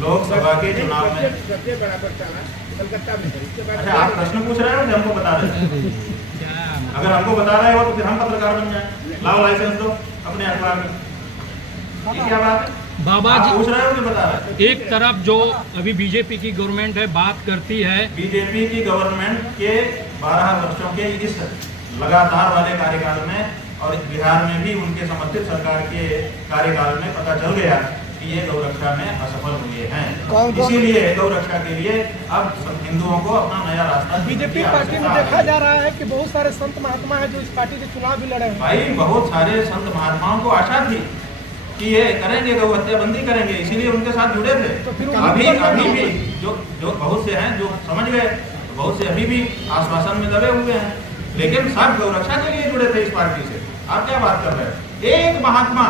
लोकसभा के चुनाव में सबसे बड़ा प्रचार कलकत्ता में है। इसके बाद अच्छा, आप प्रश्न पूछ रहे हो कि हमको बता रहे हैं? अगर हमको बता रहे हो तो फिर हम पत्रकार बन जाए। लाओ लाइसेंस दो अपने अखबार में। ये क्या बात है? बाबा आप जी, पूछ रहे हो कि बता रहे हैं? एक तरफ जो अभी बीजेपी की गवर्नमेंट है बात करती है, बीजेपी की गवर्नमेंट के 12 वर्षों के इस लगातार वाले कार्यकाल में और बिहार में भी उनके समर्थित सरकार के कार्यकाल में पता चल गया कि ये गौरक्षा में असफल हुए हैं। इसीलिए गौरक्षा के लिए अब सब हिंदुओं को अपना नया रास्ता बीजेपी पार्टी में देखा जा रहा है कि बहुत सारे संत महात्मा हैं जो इस पार्टी के चुनाव भी लड़े हैं। भाई, बहुत सारे संत महात्माओं को आशा थी कि ये करेंगे, गौ हत्या बंदी करेंगे, इसीलिए उनके साथ जुड़े थे। तो फिर अभी भी जो बहुत से हैं जो समझ गए, बहुत से अभी भी आश्वासन में दबे हुए हैं, लेकिन सब गौरक्षा के लिए जुड़े थे इस पार्टी से। आप क्या बात कर रहे हैं? एक महात्मा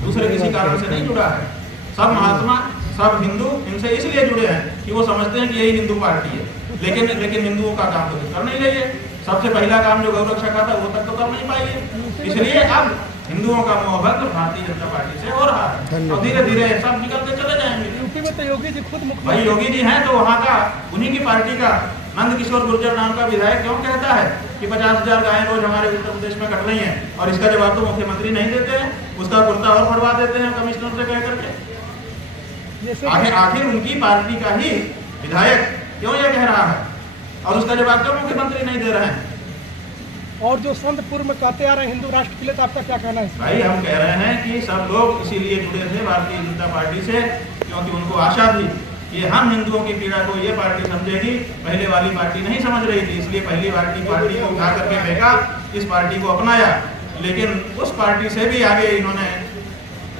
दूसरे किसी कारण से नहीं जुड़ा है। सब महात्मा, सब हिंदू इनसे इसलिए जुड़े हैं कि वो समझते हैं कि यही हिंदू पार्टी है। लेकिन हिंदुओं का काम तो कुछ कर नहीं रही है। सबसे पहला काम जो गौरक्षा का था वो तक तो कर नहीं पाई है। इसलिए अब हिंदुओं का मोहब्बत भारतीय जनता पार्टी से हो रहा है और धीरे धीरे सब निकलते चले जाएंगे। यूपी में तो योगी जी खुद मुख्य भाई, योगी जी हैं तो वहाँ का उन्हीं की पार्टी का नंद किशोर गुर्जर नाम का विधायक क्यों कहता है कि 50,000 गायें रोज हमारे उत्तर प्रदेश में कट रही हैं, और इसका जवाब तो मुख्यमंत्री नहीं देते हैं, उसका कुर्ता और फड़वा देते हैं कमिश्नर से कह करके। आखिर उनकी पार्टी का ही विधायक क्यों ये कह रहा है और उसका जवाब क्यों मुख्यमंत्री नहीं दे रहे हैं? और जो संतपुर में कहते आ रहे हैं हिंदू राष्ट्र के लिए, तो आपका क्या कहना है? भाई, हम कह रहे हैं कि सब लोग इसीलिए जुड़े थे भारतीय जनता पार्टी से क्योंकि उनको आशा थी कि हम हिंदुओं की पीड़ा को ये पार्टी समझेगी। पहले वाली पार्टी नहीं समझ रही थी, इसलिए पहली पार्टी को उठा करके फेंका, इस पार्टी को अपनाया। लेकिन उस पार्टी से भी आगे इन्होंने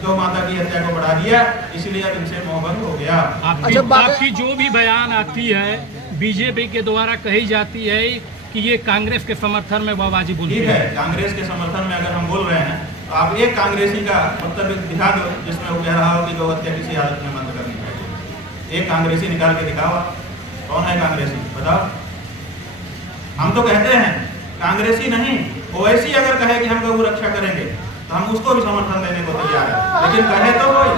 गौ माता की हत्या को बढ़ा दिया, इसलिए अब इनसे मोहब्बत हो गया। आपकी जो भी बयान आती है बीजेपी के द्वारा कही जाती है कि ये कांग्रेस के समर्थन में बाबाजी बोलते हैं। ठीक है, कांग्रेस के समर्थन में अगर हम बोल रहे हैं तो आप एक कांग्रेसी का वक्तव्य दिखा दो जिसमें वो कह रहा हो कि गौ हत्या किसी हालत में बंद करनी चाहिए। एक कांग्रेसी निकाल के दिखाओ। कौन है कांग्रेसी, बताओ। हम तो कहते हैं कांग्रेसी नहीं, ओवैसी अगर कहे कि हम गौ रक्षा करेंगे तो हम उसको भी समर्थन देने को तैयार है, लेकिन कहे तो कोई।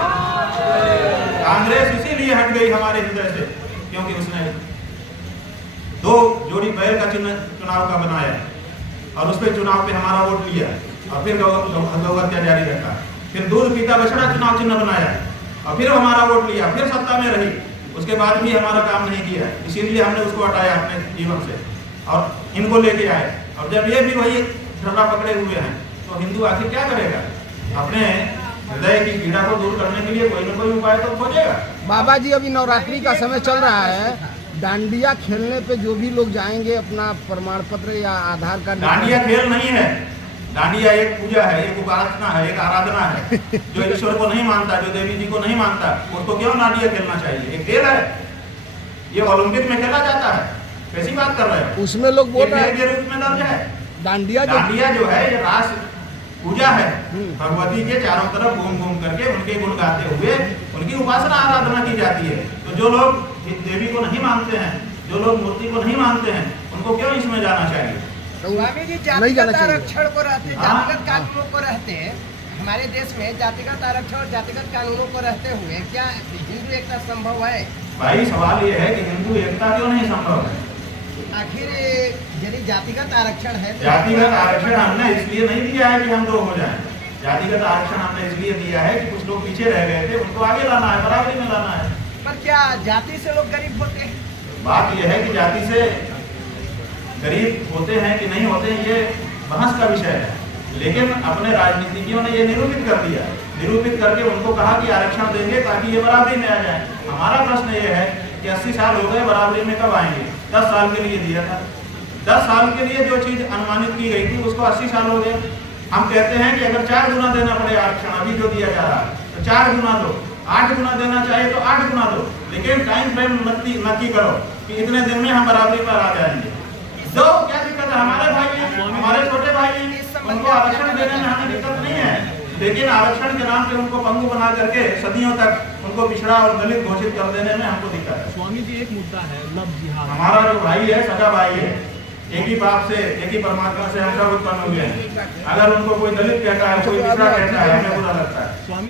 कांग्रेस इसीलिए हट गई हमारे हृदय से क्योंकि उसने 2 जोड़ी बैल का चिन्ह चुनाव का बनाया और उस पर चुनाव पे हमारा वोट लिया और फिर गौ हत्या जारी रखा। फिर दूध पीता बछड़ा चुनाव चिन्ह बनाया और फिर हमारा वोट लिया, फिर सत्ता में रही, उसके बाद भी हमारा काम नहीं किया, इसीलिए हमने उसको हटाया अपने जीवन से और इनको लेके आए। और जब ये भी वही ढर्रा पकड़े हुए हैं तो हिंदू आखिर क्या करेगा? अपने हृदय की पीड़ा को दूर करने के लिए कोई ना कोई उपाय तो खोजेगा। बाबा जी, अभी नवरात्रि का समय चल रहा है, डांडिया खेलने पे जो भी लोग जाएंगे अपना प्रमाण पत्र या आधार कार्ड। डांडिया खेल नहीं है, डांडिया एक पूजा है, एक उपासना है, एक आराधना है। जो ईश्वर को नहीं मानता, जो देवी जी को नहीं मानता, उसको क्यों डांडिया खेलना चाहिए? एक खेल है, ये ओलंपिक में खेला जाता है। कैसी बात कर रहे हो? उसमें लोग बोल रहे हैं के रूप में दर्ज है। डांडिया जो है ये रास पूजा है, भगवती के चारों तरफ घूम घूम करके उनके गुण गाते हुए उनकी उपासना आराधना की जाती है। तो जो लोग देवी को नहीं मानते हैं, जो लोग मूर्ति को नहीं मानते हैं, उनको क्यों इसमें जाना चाहिए? स्वामी जी, जातिगत आरक्षण को रहते, जातिगत कानूनों को रहते, हमारे देश में जातिगत आरक्षण और जातिगत कानूनों को रहते हुए क्या हिंदू एकता संभव है? भाई, सवाल ये है कि हिंदू एकता क्यों नहीं संभव है? आखिर यदि जातिगत आरक्षण है तो जातिगत आरक्षण हमने इसलिए नहीं दिया है कि हम 2 हो जाएं। जातिगत आरक्षण हमने इसलिए दिया है कि कुछ लोग पीछे रह गए थे, उनको आगे लाना है, बराबरी में लाना है। पर क्या जाति से लोग गरीब होते हैं? बात यह है कि जाति से गरीब होते हैं कि नहीं होते हैं, ये बहस का विषय है। लेकिन अपने राजनीतिज्ञों ने ये निरूपित कर दिया, निरूपित करके उनको कहा कि आरक्षण देंगे ताकि ये बराबरी में आ जाए। हमारा प्रश्न ये है कि 80 साल हो गए, बराबरी में कब आएंगे? 10 साल के लिए दिया था, 10 साल के लिए जो चीज अनुमानित की गई थी उसको 80 साल हो गए। हम कहते हैं कि अगर 4 गुना देना पड़े आरक्षण अभी जो दिया जा रहा है तो 4 गुना दो, 8 गुना देना चाहिए तो 8 गुना दो, लेकिन टाइम फ्रेम नक्की करो कि इतने दिन में हम बराबरी पर आ जाएंगे। दो, क्या दिक्कत है? हमारे भाई हैं, हमारे छोटे भाई हैं, उनको आरक्षण देने में हमें दिक्कत नहीं है, लेकिन आरक्षण के नाम पे उनको पंगु बना करके सदियों तक उनको पिछड़ा और दलित घोषित कर देने में हमको दिक्कत है। स्वामी जी, एक मुद्दा है लव जिहाद। हमारा जो भाई है, सगा भाई है, एक ही बाप से, एक ही परमात्मा से हम सब उत्पन्न हुए हैं। अगर उनको कोई दलित कहता है, कोई पिछड़ा कहता है, हमें बुरा लगता है। स्वामी